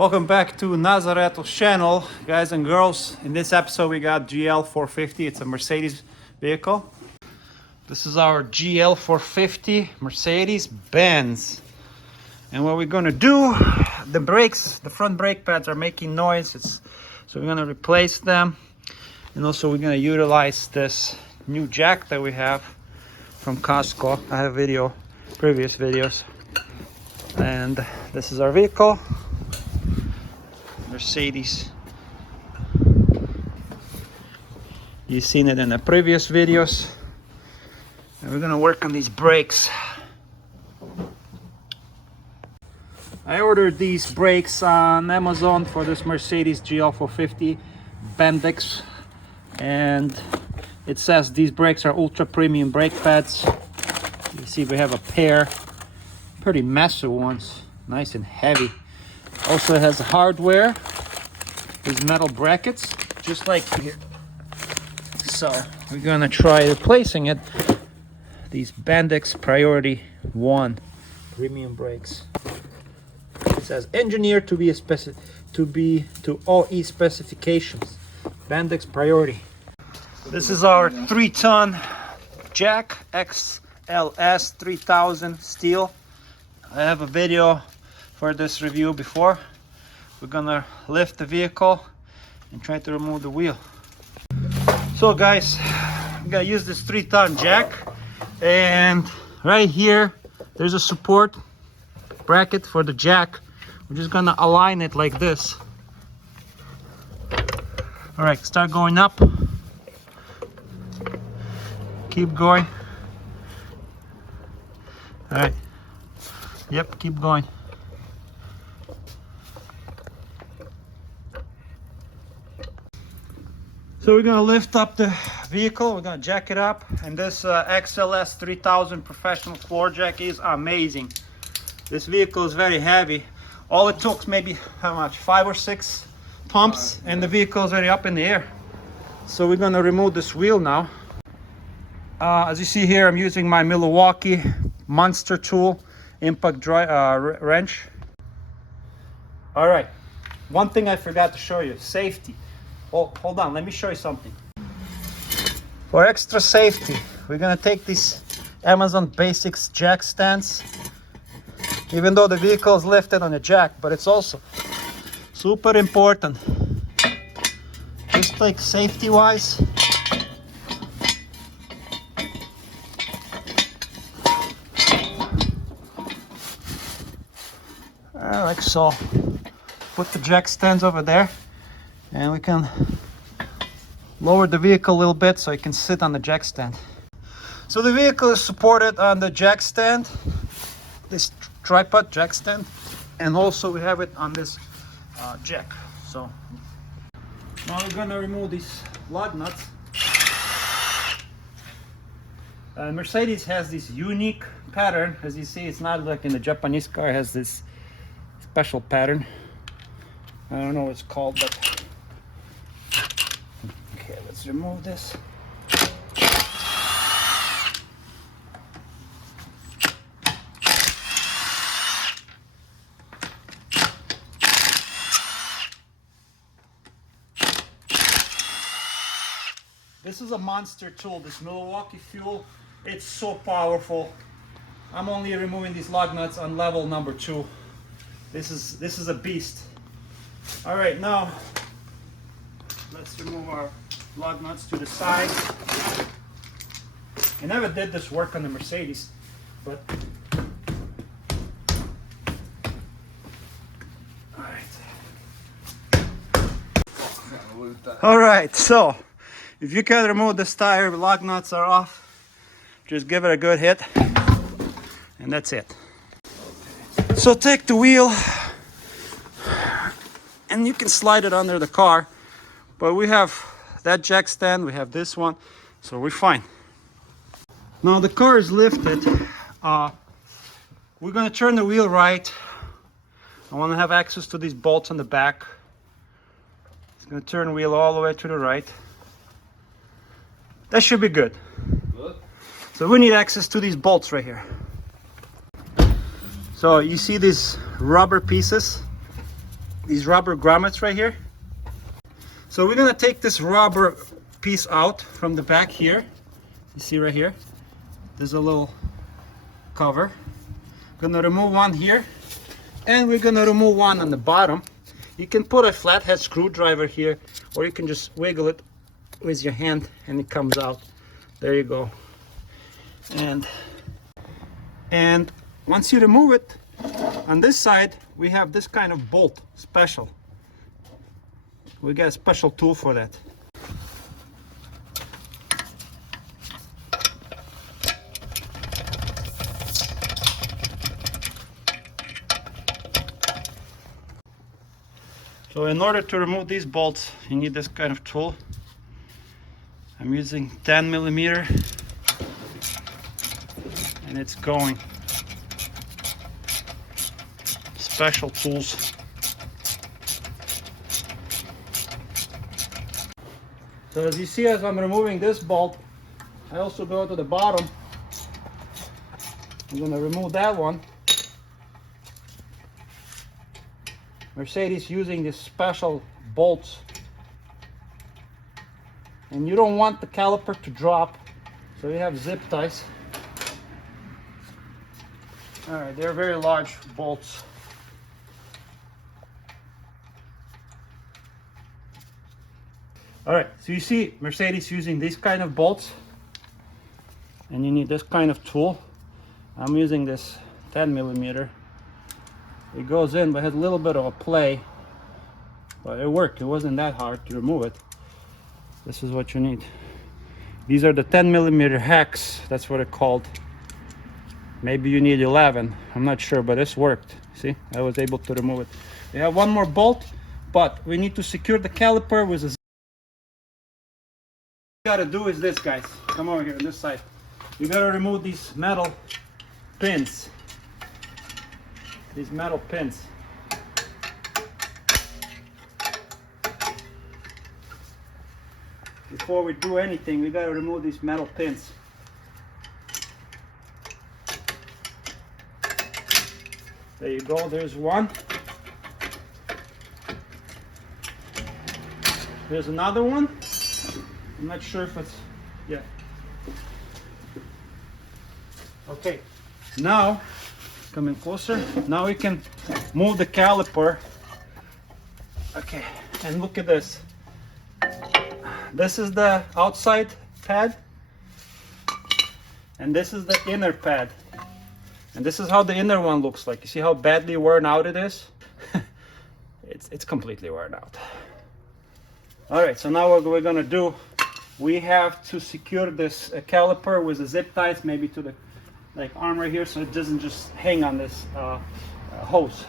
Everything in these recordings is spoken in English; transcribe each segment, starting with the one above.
Welcome back to Nazareto's channel, guys and girls. In this episode we got GL450. It's a Mercedes vehicle. This is our GL450 Mercedes-Benz. And what we're gonna do, the brakes, the front brake pads are making noise. So we're gonna replace them. And also we're gonna utilize this new jack that we have from Costco. I have previous videos. And this is our vehicle. Mercedes. You've seen it in the previous videos. And we're gonna work on these brakes. I ordered these brakes on Amazon for this Mercedes GL450 Bendix, and it says these brakes are ultra premium brake pads. You see we have a pair, pretty massive ones, nice and heavy. Also it has hardware, these metal brackets, just like here. So we're gonna try replacing it. These Bendix Priority 1 premium brakes. It says engineered to OE specifications. Bendix Priority. This is our 3-ton jack XLS 3000 steel. I have a video for this review before. We're gonna lift the vehicle and try to remove the wheel. So guys, I'm gonna use this 3-ton jack, and right here there's a support bracket for the jack. We're just gonna align it like this. All right, start going up. Keep going. All right. Yep, keep going. So we're gonna lift up the vehicle, we're gonna jack it up, and this XLS 3000 professional floor jack is amazing. This vehicle is very heavy. All it took maybe, how much, 5 or 6 pumps, and the vehicle is already up in the air. So we're gonna remove this wheel now. As you see here, I'm using my Milwaukee Monster Tool impact wrench. All right, one thing I forgot to show you, safety. Oh, hold on, let me show you something. For extra safety, we're gonna take these Amazon Basics jack stands. Even though the vehicle is lifted on a jack, but it's also super important. Just like safety wise. Like so. Put the jack stands over there, and we can lower the vehicle a little bit so it can sit on the jack stand. So the vehicle is supported on the jack stand, this tripod jack stand, and also we have it on this jack. So now we're gonna remove these lug nuts. Mercedes has this unique pattern. As you see, it's not like in the Japanese car. It has this special pattern. I don't know what it's called, but okay, let's remove this. This is a monster tool, this Milwaukee Fuel. It's so powerful. I'm only removing these lug nuts on level number 2. This is a beast. All right, now let's remove our lug nuts to the side. I never did this work on the Mercedes, but all right, so if you can remove this tire, the lug nuts are off. Just give it a good hit, and that's it. So take the wheel, and you can slide it under the car, but we have that jack stand, we have this one, so we're fine. Now the car is lifted. We're gonna turn the wheel right. I want to have access to these bolts on the back. It's gonna turn the wheel all the way to the right. That should be good. So we need access to these bolts right here. So you see these rubber pieces? these rubber grommets right here. So we're gonna take this rubber piece out from the back here. You see right here, there's a little cover. Gonna remove one here, and we're gonna remove one on the bottom. You can put a flathead screwdriver here, or you can just wiggle it with your hand and it comes out. There you go. And once you remove it, on this side we have this kind of bolt, special. We got a special tool for that. So in order to remove these bolts, you need this kind of tool. I'm using 10 millimeter, and it's going. Special tools. So as you see, as I'm removing this bolt, I also go to the bottom. I'm going to remove that one. Mercedes using these special bolts, and you don't want the caliper to drop, so you have zip ties. All right, they're very large bolts. All right, so you see Mercedes using these kind of bolts, and you need this kind of tool. I'm using this 10 millimeter. It goes in, but has a little bit of a play, but it worked. It wasn't that hard to remove it. This is what you need. These are the 10 millimeter hacks. That's what they're called. Maybe you need 11. I'm not sure, but this worked. See, I was able to remove it. We have one more bolt, but we need to secure the caliper with a. What you gotta do is this, guys. Come over here on this side. You gotta remove these metal pins. These metal pins. Before we do anything, we gotta remove these metal pins. There you go, there's one. There's another one. I'm not sure if it's, yeah. Okay, now, coming closer, now we can move the caliper. Okay, and look at this. This is the outside pad, and this is the inner pad. And this is how the inner one looks like. You see how badly worn out it is? It's completely worn out. All right, so now what we're gonna do, we have to secure this caliper with the zip ties, maybe to the arm right here, so it doesn't just hang on this hose.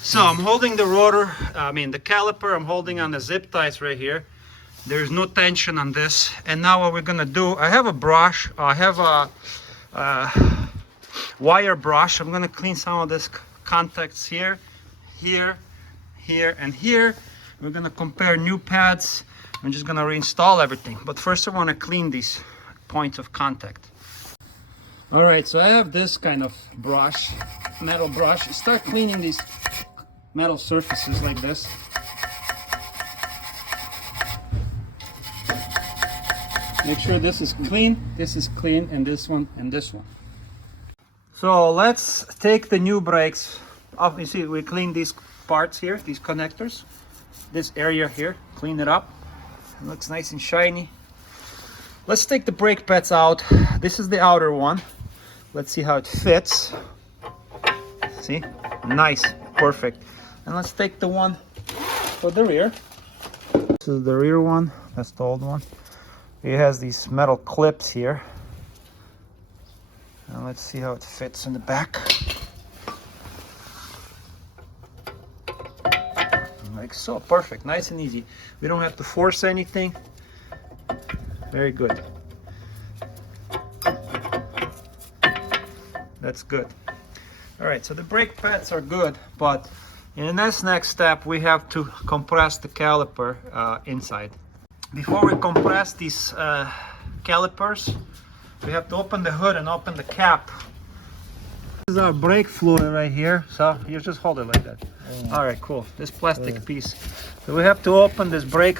So I'm holding the rotor, the caliper, I'm holding on the zip ties right here. There's no tension on this. And now what we're gonna do, I have a brush, I have a wire brush. I'm gonna clean some of this contacts here, here, here, and here. We're gonna compare new pads. I'm just gonna reinstall everything. But first I wanna clean these points of contact. All right, so I have this kind of brush, metal brush. Start cleaning these metal surfaces like this. Make sure this is clean, and this one, and this one. So let's take the new brakes off. You see, we clean these parts here, these connectors, this area here, clean it up. It looks nice and shiny. Let's take the brake pads out. This is the outer one. Let's see how it fits. See, nice, perfect. And let's take the one for the rear. This is the rear one, that's the old one. It has these metal clips here. And let's see how it fits in the back. Like so, perfect, nice and easy. We don't have to force anything. Very good. That's good. All right, so the brake pads are good, but in this next step, we have to compress the caliper inside. Before we compress these calipers, we have to open the hood and open the cap This is our brake fluid right here. So you just hold it like that. All right, cool. This plastic piece. So we have to open this brake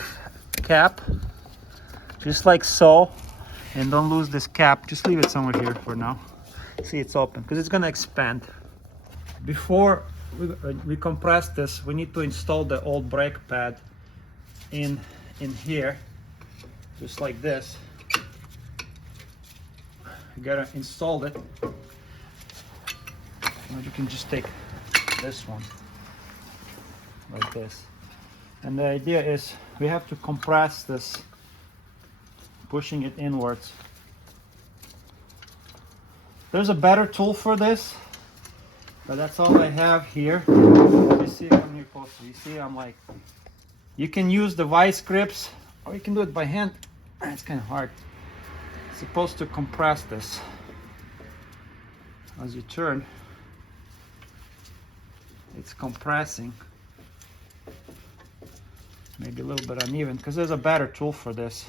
cap, just like so. And don't lose this cap. Just leave it somewhere here for now. See, it's open because it's gonna expand. Before we compress this, we need to install the old brake pad in here, just like this. You gotta install it. Or you can just take this one like this. And the idea is we have to compress this, pushing it inwards. There's a better tool for this, but that's all I have here. You see, come here closer. You see, I'm like, you can use the vice grips or you can do it by hand. It's kind of hard. It's supposed to compress this. As you turn, it's compressing. Maybe a little bit uneven because there's a better tool for this.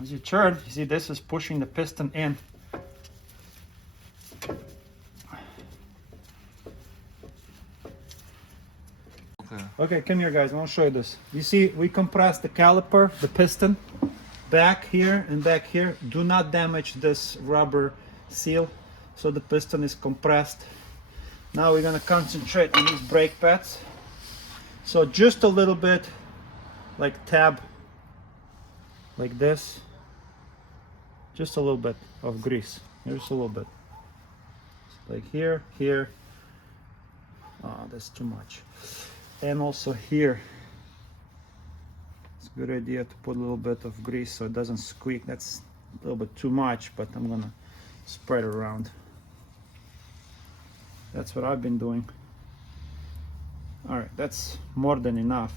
As you turn, you see this is pushing the piston in. Okay, come here guys, I want to show you this. You see, we compress the caliper, the piston, back here and back here. Do not damage this rubber seal, so the piston is compressed. Now we're going to concentrate on these brake pads. So just a little bit, like tab, like this. Just a little bit of grease. Here's a little bit. Like here, here. Oh, that's too much. And also here. It's a good idea to put a little bit of grease so it doesn't squeak. That's a little bit too much, but I'm gonna spread it around. That's what I've been doing. All right, that's more than enough.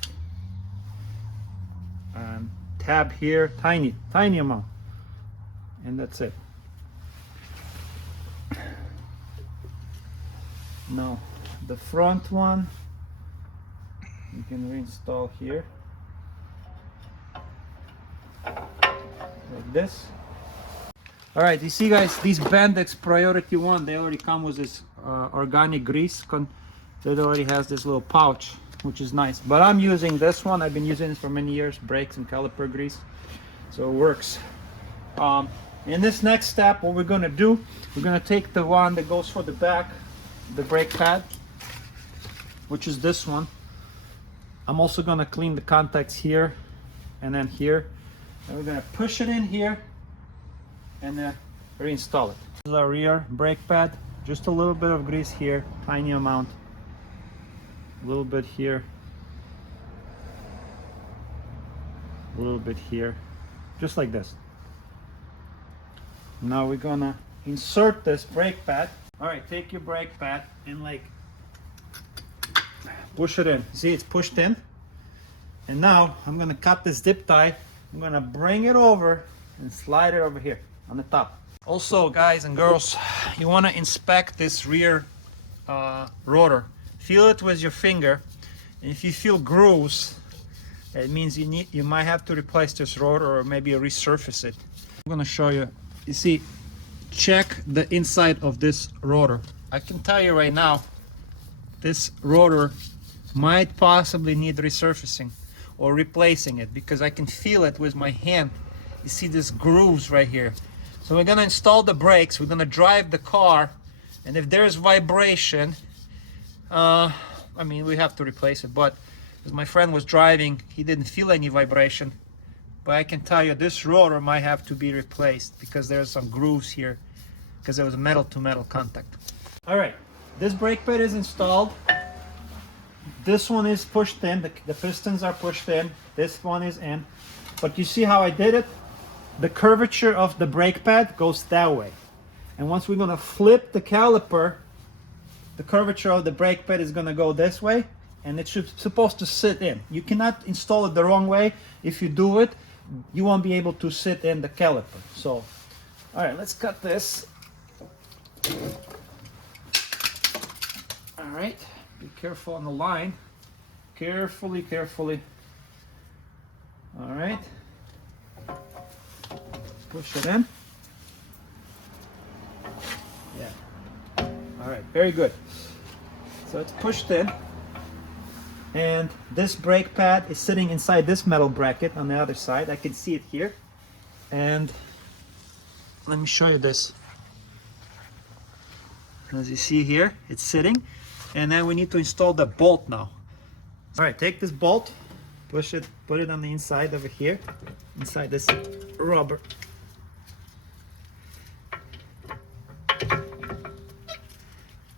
And tab here, tiny amount. And that's it. Now the front one you can reinstall here like this. All right, you see guys, these Bendix Priority 1, they already come with this organic grease that already has this little pouch, which is nice. But I'm using this one. I've been using it for many years, brakes and caliper grease, so it works. In this next step, what we're gonna do, we're gonna take the one that goes for the back, the brake pad, which is this one. I'm also gonna clean the contacts here and then here. And we're gonna push it in here and then reinstall it. This is our rear brake pad. Just a little bit of grease here, tiny amount. A little bit here. A little bit here. Just like this. Now we're gonna insert this brake pad. All right, take your brake pad and like push it in. See, it's pushed in. And now I'm gonna cut this zip tie. I'm gonna bring it over and slide it over here on the top. Also, guys and girls, you wanna inspect this rear rotor. Feel it with your finger. And if you feel grooves, it means you might have to replace this rotor or maybe resurface it. I'm gonna show you. You see, check the inside of this rotor. I can tell you right now, this rotor might possibly need resurfacing or replacing it because I can feel it with my hand. You see these grooves right here. So we're gonna install the brakes, we're gonna drive the car, and if there's vibration, I mean, we have to replace it, but as my friend was driving, he didn't feel any vibration. But I can tell you this rotor might have to be replaced because there's some grooves here because there was a metal to metal contact. All right, this brake pad is installed. This one is pushed in, the pistons are pushed in, this one is in. But you see how I did it? The curvature of the brake pad goes that way. And once we're gonna flip the caliper, the curvature of the brake pad is gonna go this way, and it's supposed to sit in. You cannot install it the wrong way. If you do it, you won't be able to sit in the caliper. So, all right, let's cut this. All right, be careful on the line. Carefully. All right. Push it in. Yeah. All right, very good. So it's pushed in. And this brake pad is sitting inside this metal bracket on the other side. I can see it here. And let me show you this. As you see here, it's sitting. And then we need to install the bolt now. All right, take this bolt, push it, put it on the inside over here, inside this rubber.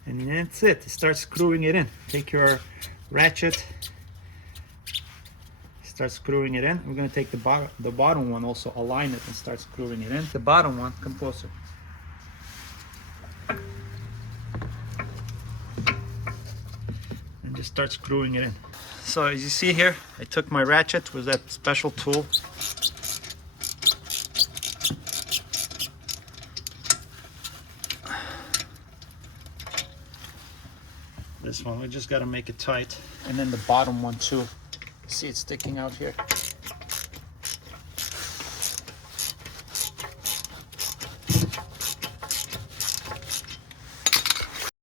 And that's it. Start screwing it in. Take your ratchet, start screwing it in. We're going to take the bottom one also, align it and start screwing it in. The bottom one, come closer. And just start screwing it in. So as you see here, I took my ratchet with that special tool. This one, we just got to make it tight. And then the bottom one too. See it sticking out here.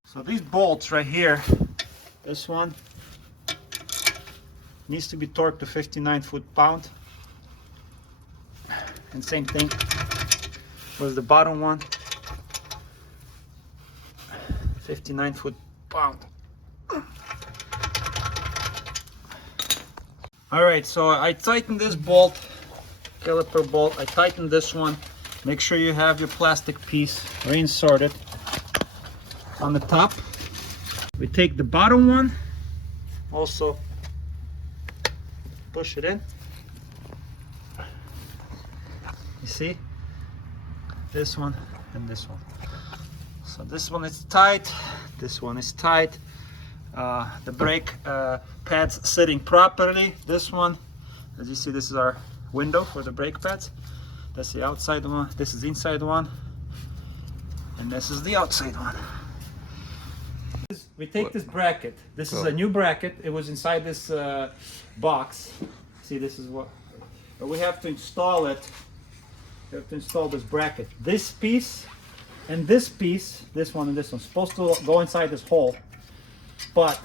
So these bolts right here, this one needs to be torqued to 59 foot-pound. And same thing with the bottom one, 59 foot-pound. All right, so I tightened this bolt, caliper bolt. I tightened this one. Make sure you have your plastic piece reinserted on the top. We take the bottom one, also push it in. You see? This one and this one. So this one is tight, this one is tight. The brake pads sitting properly. This one, as you see, this is our window for the brake pads. That's the outside one, this is the inside one, and this is the outside one. We take this bracket. This is a new bracket. It was inside this box. See, this is what, but we have to install it. We have to install this bracket. This piece and this piece, this one and this one, supposed to go inside this hole. But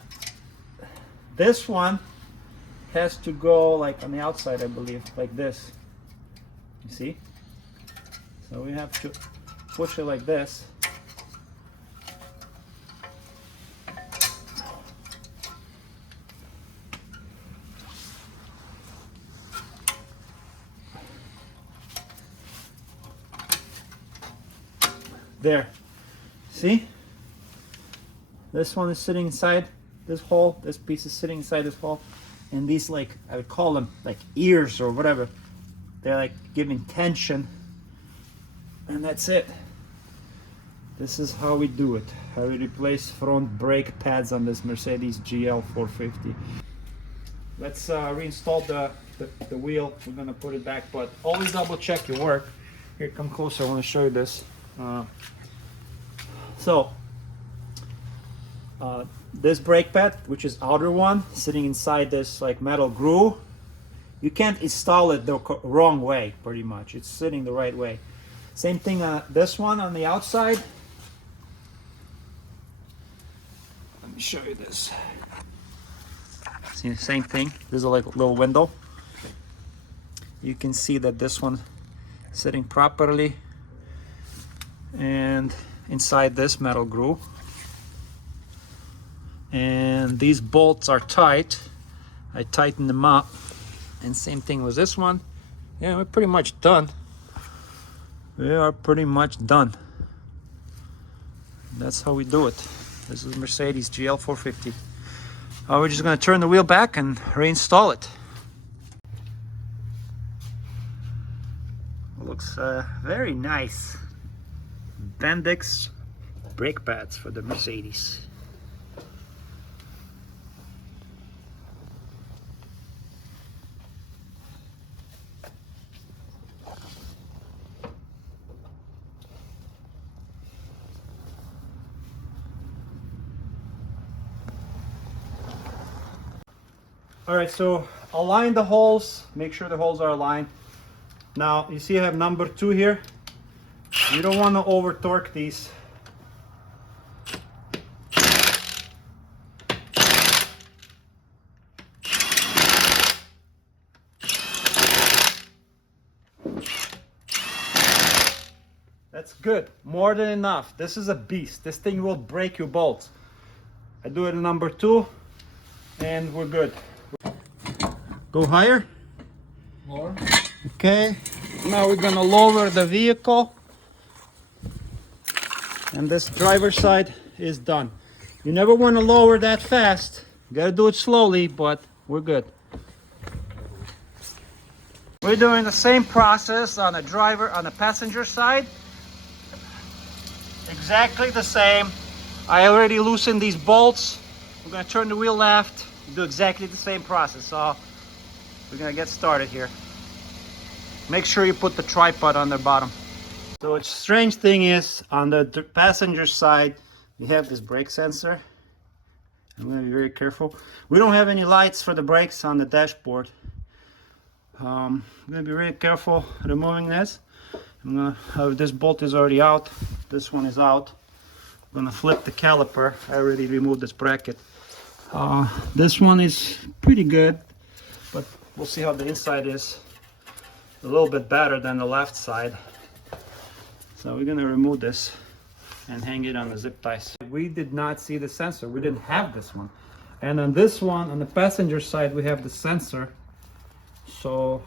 this one has to go like on the outside, I believe, like this. You see? So we have to push it like this. There. See? This one is sitting inside this hole. This piece is sitting inside this hole. And these, like, I would call them like ears or whatever. They're like giving tension. And that's it. This is how we do it. How we replace front brake pads on this Mercedes GL450. Let's reinstall the wheel. We're gonna put it back, but always double check your work. Here, come closer. I want to show you this. This brake pad, which is outer one, sitting inside this like metal groove, you can't install it the wrong way, pretty much. It's sitting the right way. Same thing this one on the outside. Let me show you this. See, same thing. There's a like little window. You can see that this one is sitting properly and inside this metal groove. And these bolts are tight. I tightened them up. And same thing with this one. Yeah, we're pretty much done. We are pretty much done. That's how we do it. This is Mercedes GL450. We're just going to turn the wheel back and reinstall it. Looks very nice. Bendix brake pads for the Mercedes. All right, so align the holes, make sure the holes are aligned. Now you see I have number 2 here. You don't want to over torque these. That's good, more than enough. This is a beast. This thing will break your bolts. I do it in number 2 and we're good. Go higher. More. Okay, now we're gonna lower the vehicle and this driver's side is done. You never want to lower that fast. You gotta do it slowly, but we're good. We're doing the same process on the passenger side. Exactly the same. I already loosened these bolts. We're gonna turn the wheel left, do exactly the same process. So we're gonna get started here. Make sure you put the tripod on the bottom. So a strange thing is, on the passenger side, we have this brake sensor. I'm gonna be very careful. We don't have any lights for the brakes on the dashboard. I'm gonna be really careful removing this. This bolt is already out. This one is out. I'm gonna flip the caliper. I already removed this bracket. This one is pretty good, but we'll see how the inside is. A little bit better than the left side. So we're gonna remove this and hang it on the zip ties. We did not see the sensor. We didn't have this one. And on this one, on the passenger side, we have the sensor. So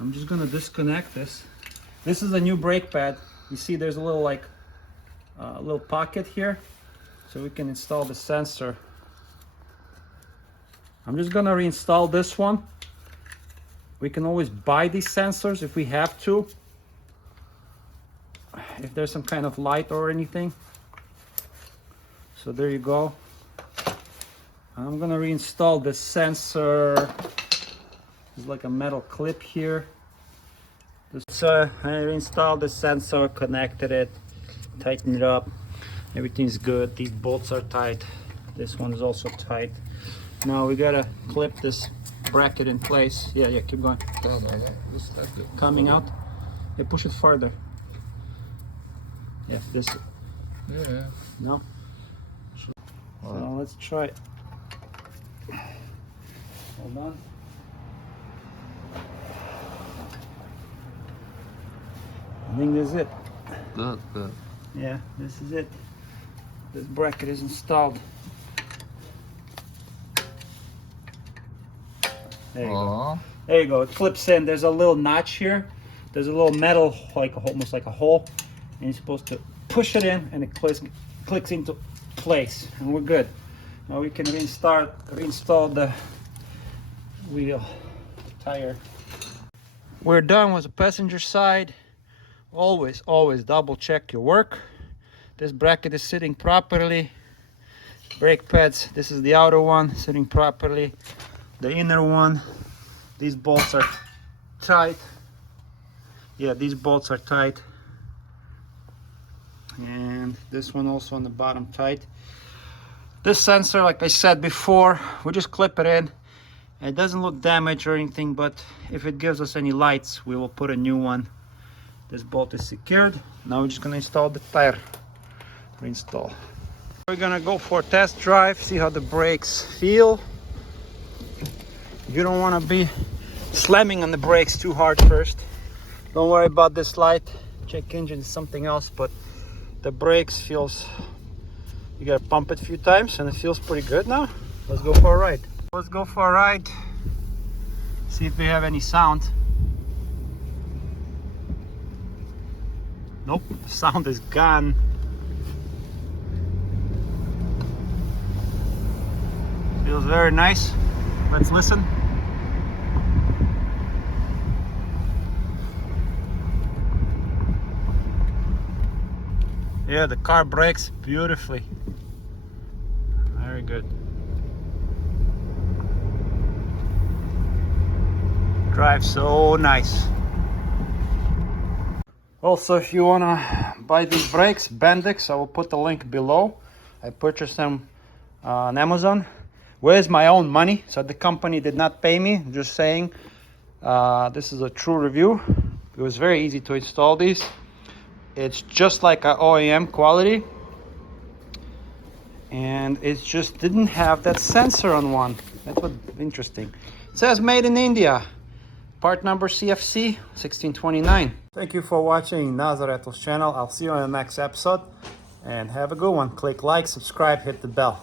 I'm just gonna disconnect this. This is a new brake pad. You see there's a little pocket here, so we can install the sensor. I'm just gonna reinstall this one. We can always buy these sensors if we have to, if there's some kind of light or anything. So there you go. I'm gonna reinstall this sensor. There's like a metal clip here. So I reinstalled the sensor, connected it, tightened it up. Everything's good. These bolts are tight. This one is also tight. Now we gotta clip this bracket in place. Yeah, keep going. No, that's good. Coming out. Yeah, push it farther. Yeah, this. Yeah. No. So let's try it. Hold on. I think this is it. Good. Yeah, this is it. This bracket is installed. There you go. There you go. It clips in. There's a little notch here. There's a little metal, almost like a hole, and you're supposed to push it in, and it clicks into place, and we're good. Now we can reinstall the wheel, tire. We're done with the passenger side. Always double check your work. This bracket is sitting properly. Brake pads, this is the outer one, sitting properly. The inner one, these bolts are tight. Yeah, these bolts are tight. And this one also on the bottom tight. This sensor, like I said before, we just clip it in. It doesn't look damaged or anything, but if it gives us any lights, we will put a new one. This bolt is secured. Now we're just gonna install the tire. Reinstall. We're gonna go for a test drive, see how the brakes feel. You don't wanna be slamming on the brakes too hard first. Don't worry about this light. Check engine is something else, but the brakes feels, you gotta pump it a few times and it feels pretty good now. Let's go for a ride. Let's go for a ride. See if we have any sound. Nope, the sound is gone. Feels very nice. Let's listen. Yeah, the car brakes beautifully. Very good. Drives so nice. Also, if you wanna buy these brakes, Bendix, I will put the link below. I purchased them on Amazon. with my own money. So the company did not pay me. I'm just saying this is a true review. It was very easy to install these. It's just like an OEM quality, and it just didn't have that sensor on one. That's what's interesting. It says made in India. Part number CFC1629. Thank you for watching Nazaret's channel. I'll see you on the next episode, and have a good one. Click like, subscribe, hit the bell.